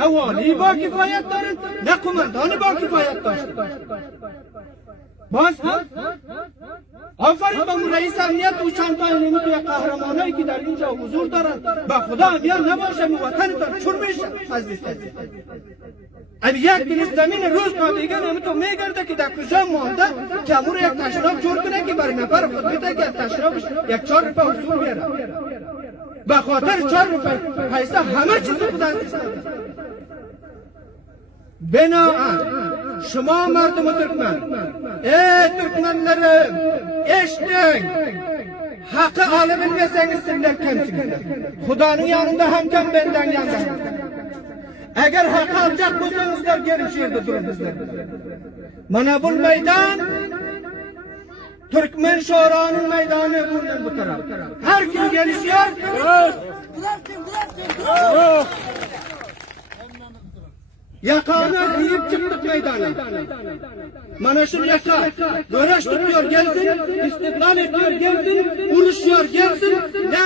اوالی با کفایت دارن نه قماندان با کفایت داشتن. باز هم آفرین به رئیس امنیت و چند تا توی قهرمانایی که در اینجا حضور دارن به خدا امیان نباشه وطنتان چور میشه از دست. اب یک بلیس زمین روز تا دیگه نمیتون میگرده که در کجا مانده که امور یک تشناب جور کنه که برای نفر خود بیده که تشنابش یک 4 روپه حصول بیاره. به خاطر 4 روپه پیسه همه چیز خود از دست داده. بناهن شما مردم ترکمن ترکمنلرم اشتین حق عالمین beseniz sizler kimsiniz? Xudanın yanında hem kim benden yanında. Eğer hak alacak olsanızlar geri şehirde durun bizler. Mana bu meydan Türkmen Şura'nın meydanı bundan bu taraf. Her kim gelişiyor. Yakağına deyip çıktık meydana. Mana şu yaka, döneş tutuyor gelsin, istiklal ediyor gelsin, uğraşıyor gelsin,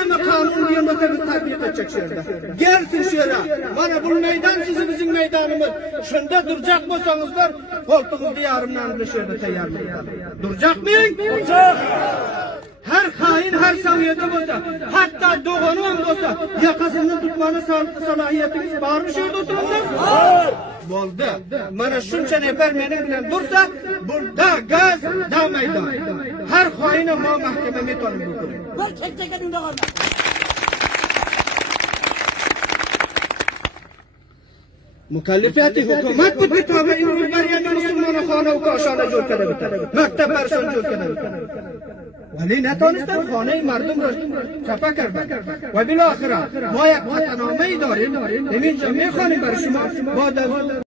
ne kanun diye mesela tatbik edecek şehirde. Gelsin şehre, mana bu meydan sizin bizim meydanımız. Şunda duracak olsanızlar, koltuğunuzda yarımdan bir şehirde teyarlı. Duracak mıyım? Duracak. Her hain her seviyede olsa, hatta doğanın olsa, yakasını tutmanın salahiyetiniz var mı şehirde oturumda? Oldu. Bana şunca nefer benim bilen dursa, burada gaz, da meydan. Her haine ma mahkememi tanım bu. Var tek tek elinde var. مکلفیت حکومت بود که تا به این روز برای مسلمان خانه و کاشانه جور کنه بکنه مکتب برشان جور کنه بکنه ولی نتانستن خانه مردم را چپا کردن و بالاخره ما یک وطننامه‌ای داریم اینجا میخوانیم برای شما